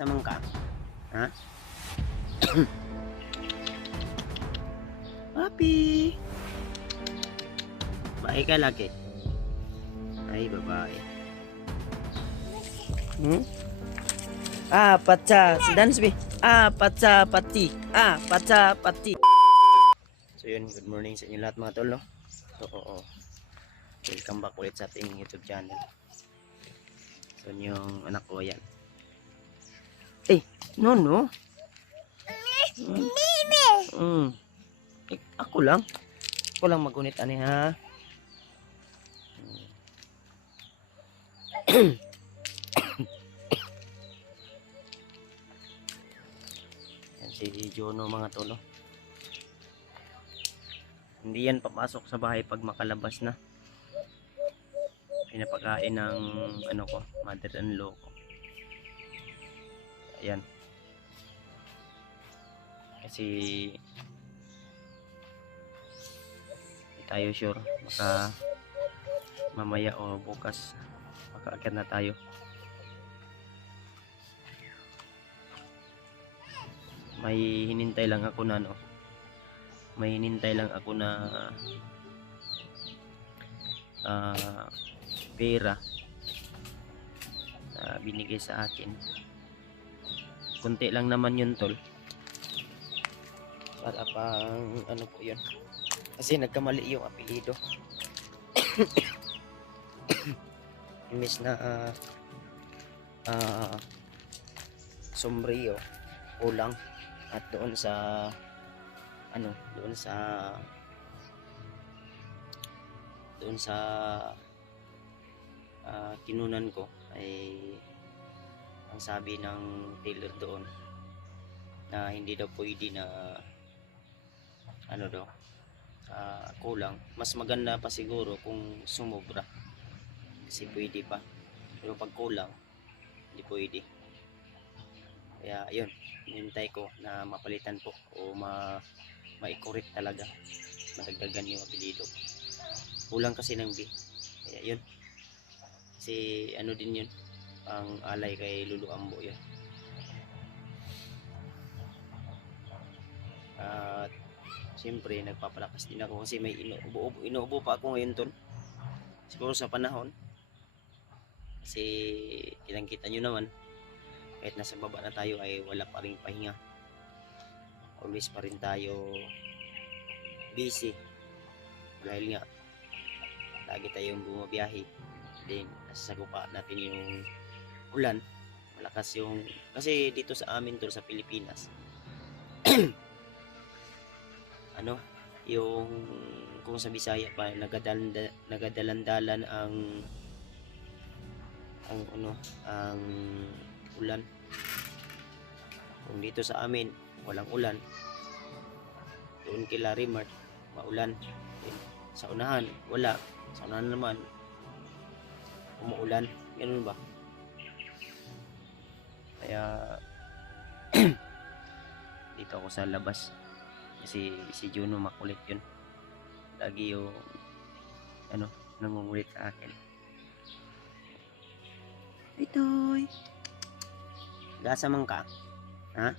Tamang ka? Ha? Papi! Babae ka lagi? Ay, babae. Hmm? Patsa. Si Dansby. Patsa pati. Patsa pati. So yun, good morning sa inyo lahat mga tol, no? Oo. Welcome back ulit sa ating YouTube channel. So yung anak ko, yan. No. Ako lang. Ako lang magunit ani ha. Yan si Jono mga tolo. Hindi yan papasok sa bahay pag makalabas na. Pinapakain ng ano ko, mother-in-law ko. Ayan. Kasi hindi tayo sure baka mamaya o bukas makaakyat na tayo. May hinintay lang ako na pera na binigay sa akin. Kunti lang naman yun tol. Para pang ano po yun, kasi nagkamali yung apelido. Imbis na sombrio ulang, at doon sa kinunan ko ay ang sabi ng tailor doon na hindi daw pwede na kulang. Mas maganda pa siguro kung sumobra kasi pwede pa, pero pag kulang hindi pwede. Kaya yun, hinintay ko na mapalitan po o ma-correct talaga, madagdagan yung apelido. Kulang kasi ng B. Kaya yun, kasi ano din yun, ang alay kay Lulu Ambo yun. At siyempre nagpapalakas din ako kasi may inuubo pa ako ngayon tol, siguro sa panahon. Kasi kitang-kita nyo naman, kahit nasa baba na tayo ay wala pa rin pahinga. Always pa rin tayo busy dahil nga lagi tayong bumabiyahe. Then nasasagupa natin yung ulan, malakas yung, kasi dito sa amin tol sa Pilipinas yung kung sa Bisaya pa nagadalandalan ang ulan. Kung dito sa amin walang ulan, doon kay Larimar maulan. Sa unahan wala, sa unahan naman umuulan, ganun ba? Kaya dito ako sa labas kasi si Juno makulit yun, lagi yung nangungulit sa akin. Itoy, gasa man ka? Ha?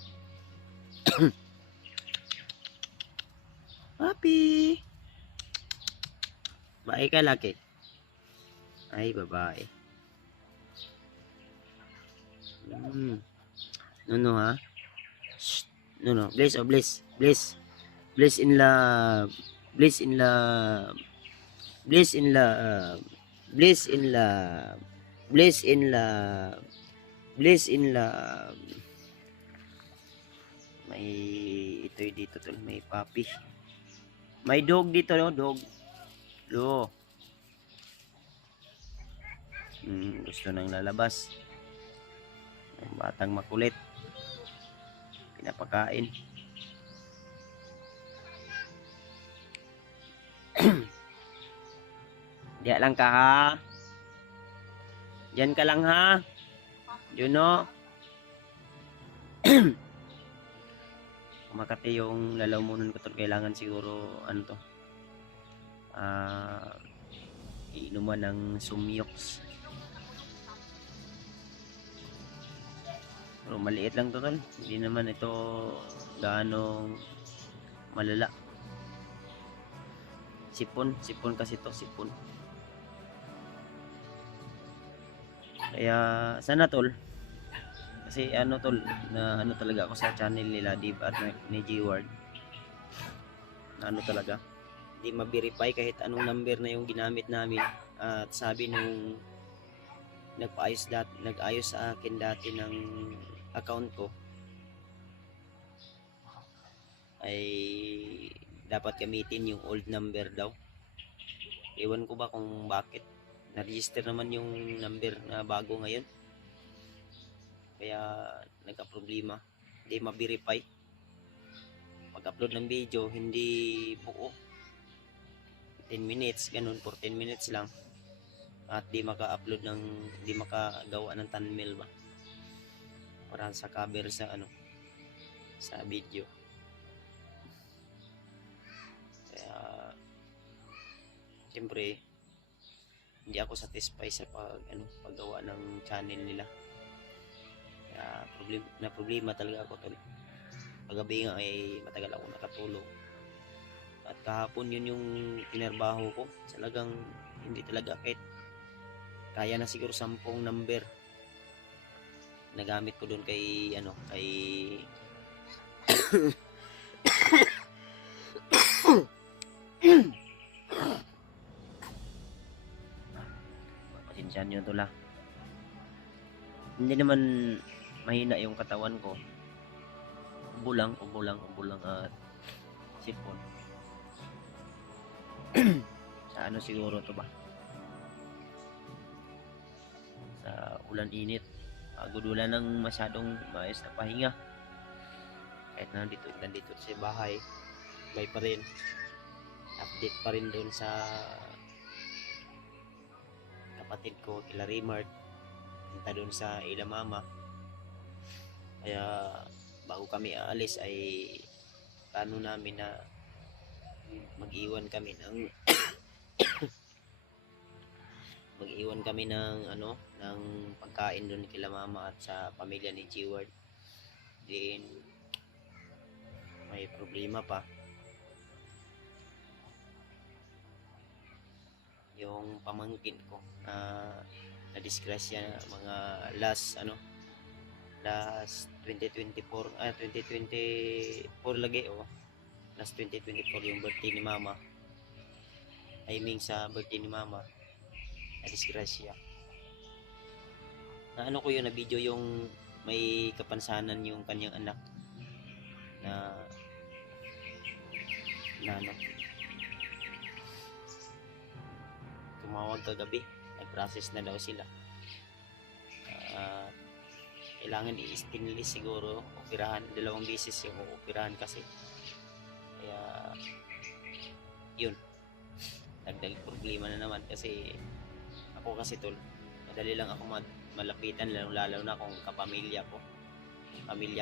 Papi! Babae ka lagi? Ay, babae. No ha? Shh. No. Bliss oh bliss. Bliss in love. Bliss in love. Bliss in love. Bliss in love. Bliss in love. Bliss in love. May ito'y dito tol, may puppy. May dog dito, no? Dog. Gusto nang lalabas. Ang batang makulit. Pinapakain. Diyan lang ka ha. Diyan ka lang ha. Juno. Makati yung lalamunan ko to, kailangan siguro iinuman ng Sumyox. Pero maliit lang to tol. Hindi naman ito gaano malala. Sipon kasi to, sipon. Kaya sana tol, kasi ano tol, na ano talaga ako sa channel nila Dave at ni G-Ward. Na ano talaga, di ma-verify kahit anong number na yung ginamit namin. At sabi nung nag-ayos sa akin dati ng account ko ay dapat gamitin yung old number daw. Ewan ko ba kung bakit. Na-register naman yung number na bago ngayon. Kaya nagka-problema. Hindi ma-verify. Pag-upload ng video, hindi buo. 10 minutes, ganun, for 10 minutes lang. At di maka-upload ng, di makagawa ng thumbnail ba. Para sa cover sa ano, sa video. Kaya, siyempre, hindi ako satisfied sa paggawa ng channel nila. Kaya problema talaga ako tol. Paggabi nga ay matagal ako nakatulog. At kahapon yun yung tinarbaho ko. Talagang hindi talaga kahit kaya na siguro 10 number nagamit ko doon kay pasensya nyo tol ah. Hindi naman mahina yung katawan ko. Ubo lang at sipon. Sa ano siguro to ba? Sa ulan init. Pagod wala nang masyadong maayos na pahinga. Kahit nandito sa bahay, may pa rin. Update pa rin doon sa kapatid ko, kila Raymart. Punta doon sa ila mama. Kaya bago kami aalis ay plano namin na mag-iwan kami ng pagkain doon kila mama at sa pamilya ni G-Ward. Then may problema pa. Yung pamangkin ko na disgrasya mga last 2024 lagi last 2024 yung birthday ni mama. Sa birthday ni mama na disgrasya. Na ko yun na video yung may kapansanan yung kanyang anak na tumawag kagabi, nag-process na daw sila. Kailangan i-stainless siguro, operahan, 2 beses yung operahan kasi. Kaya yun, dagdag problema na naman kasi ako kasi tol, madali lang ako malapitan, lalo na kung pamilya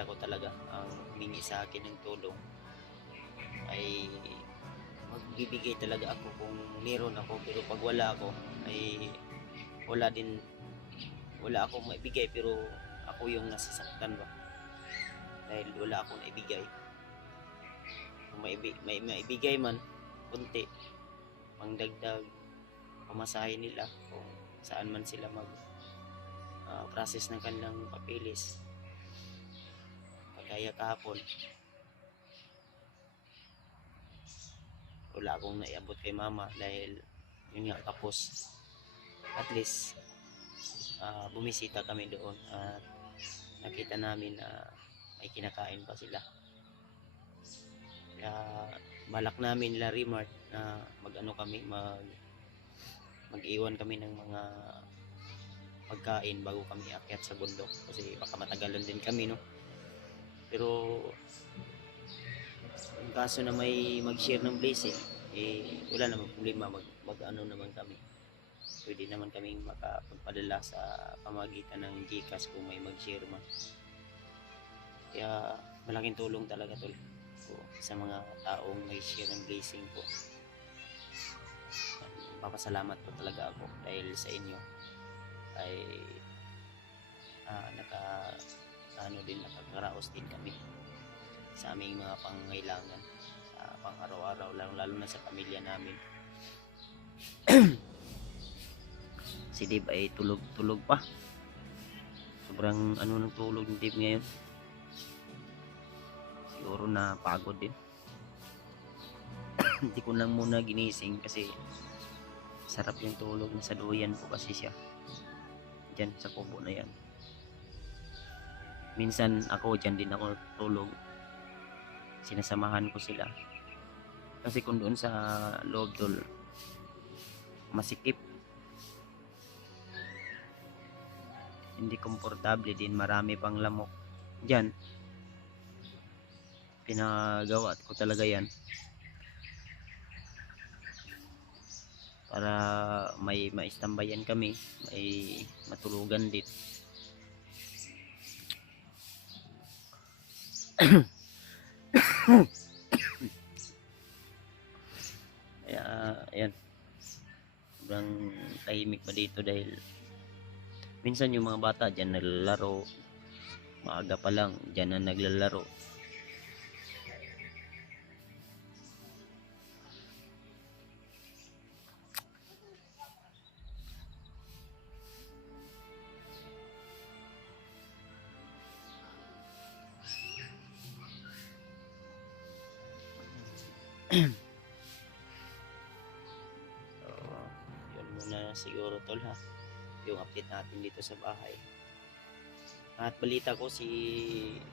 ko talaga ang humingi sa akin ng tulong. Ay magbibigay talaga ako kung meron ako, pero pag wala ako ay wala akong maibigay, pero ako yung nasasaktan ba dahil wala akong naibigay. Kung may maibigay man kunti, pangdagdag pamasahe nila kung saan man sila mag process ng kanilang papeles. Kagaya kahapon, wala akong naiabot kay mama dahil yun nga, tapos at least bumisita kami doon at nakita namin na may kinakain pa sila. Kaya balak namin la Remart na mag-iwan kami ng mga pagkain bago kami akyat sa bundok kasi baka matagalan din kami, no? Pero yung kaso na may mag-share ng blessing, wala namang problema, mag-ano naman kami. Pwede naman kaming makapagpadala sa pamagitan ng GCash kung may mag-share man. Kaya malaking tulong talaga tol sa mga taong may share ng blessing po. Papasalamat po talaga ako dahil sa inyo ay ano din, nakakaraos din kami sa aming mga pangangailangan sa pang-araw-araw, lalo na sa pamilya namin. Si Dave ay tulog pa. Sobrang ano ng tulog ni Dave ngayon. Siguro na pagod din. Hindi ko lang muna ginising kasi sarap yung tulog. Nasa duyan po kasi siya. Diyan sa kubo na yan. Minsan ako dyan din ako tulog. Sinasamahan ko sila. Kasi kung doon sa loob dol, masikip. Hindi komportable din. Marami pang lamok. Diyan. Pinagawa ko talaga yan. Para may maistambayan kami. May matulugan din. Kaya, ayan. Sobrang tahimik pa dito dahil minsan yung mga bata dyan naglalaro. Maaga pa lang, dyan na naglalaro. So, yun muna siguro tol ha, yung update natin dito sa bahay. At balita ko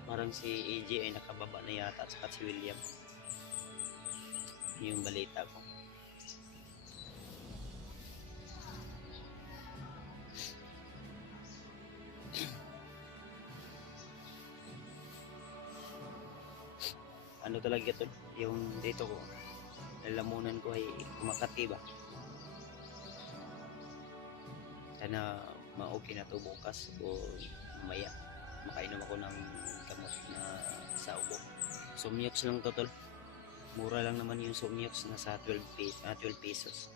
parang si AJ ay nakababa na yata at saka si William. Yung balita ko. Ano talaga to, yung dito ko, lalamunan ko ay kumakati ba. Sana ma-okay na to bukas o mamaya makainom ako ng gamot na sa ubo. Somniox lang to tol. Mura lang naman yung Somniox, nasa 12 pesos.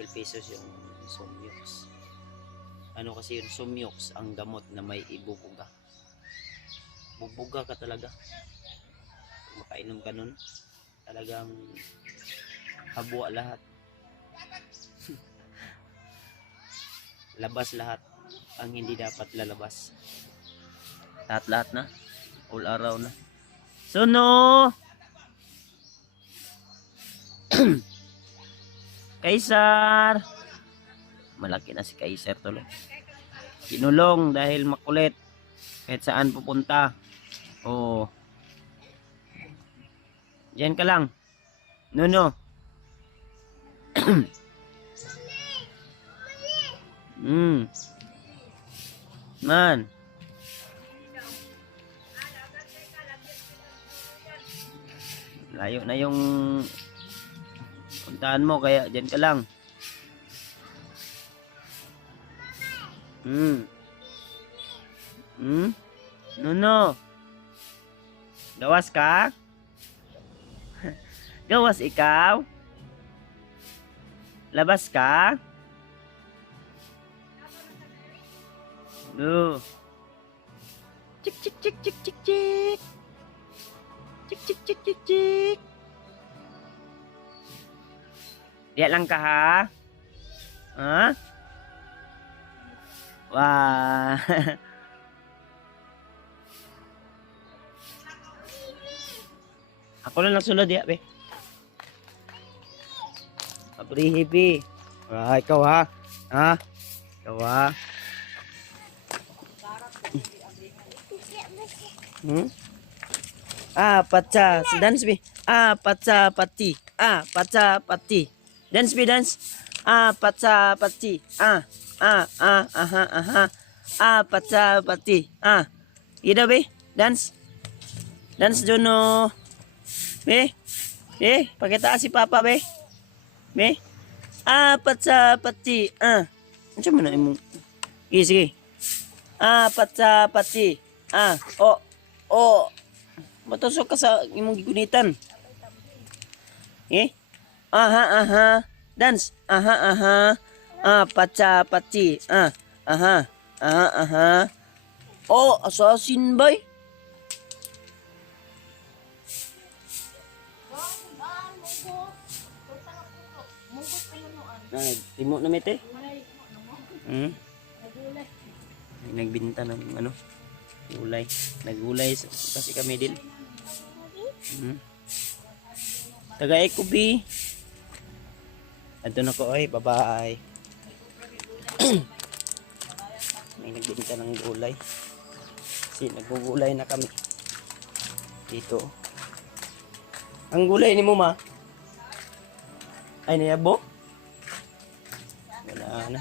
12 pesos yung Somniox. Ano kasi yung Somniox, ang gamot na may ibubuga. Bubuga ka talaga. Makainom ka nun, talagang habwa lahat. Labas lahat ang hindi dapat lalabas. Lahat na. All araw na. Suno! Kaisar! Malaki na si Kaisar tuloy. Kinulong dahil makulit. Kahit saan pupunta. Oh. Diyan ka lang. No. Man. Layo na yung puntahan mo kaya diyan ka lang. No. Gawas ka? Gawas ikaw? Labas ka? No. Cik. Cik. Lihat lang ka ha? Ha? Wah. Ako na nagsulod ya, be. Abrihi, be. Ah, ikaw ha? Ha? Ikaw ha? Paca. Dance, be. Paca pati. Paca pati. Dance, be, dance. Paca pati. Paca pati. Ida, be. Dance. Dance, Jono. Be, pakita si Papa, be. Be, paca pati. Macam mana imong? Sige. Paca pati. Oh. Matusok ka sa imong gigunitan. Aha. Dance. Aha. Paca pati. Aha. Oh, assassin bay. Timo na mete. Nagbinta ng ano, gulay. Naggulay kasi kami din. Taga Ecobi. Ando na ko ay, bye-bye. May nagbinta ng gulay. Kasi naggugulay na kami. Dito. Ang gulay ni mo ma? Ay niyabo? Wala na.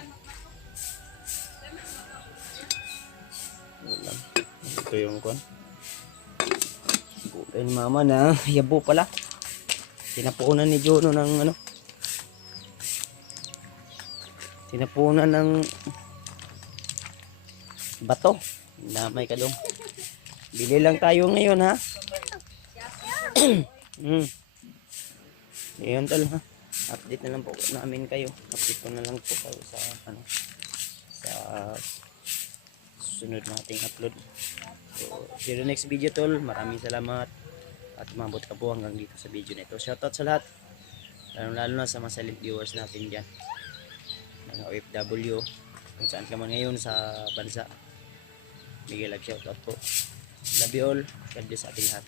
Wala. Ito yung kon. Gulay ni mama na yabo pala. Tinapunan ni Jono ng ano. Tinapunan ng bato. Damay ka dong. Bili lang tayo ngayon ha. Ngayon tal ha. Update na lang po namin kayo. Update ko na lang po kayo sa ano, sa sunod nating upload. So, see you next video tol. Maraming salamat at umabot ka po hanggang dito sa video na ito. Shoutout sa lahat. Lalo na sa mga silent viewers natin dyan. Mga OFW. Kung saan ka man ngayon sa bansa. Bigay lang shoutout po. Love you all. God bless ating lahat.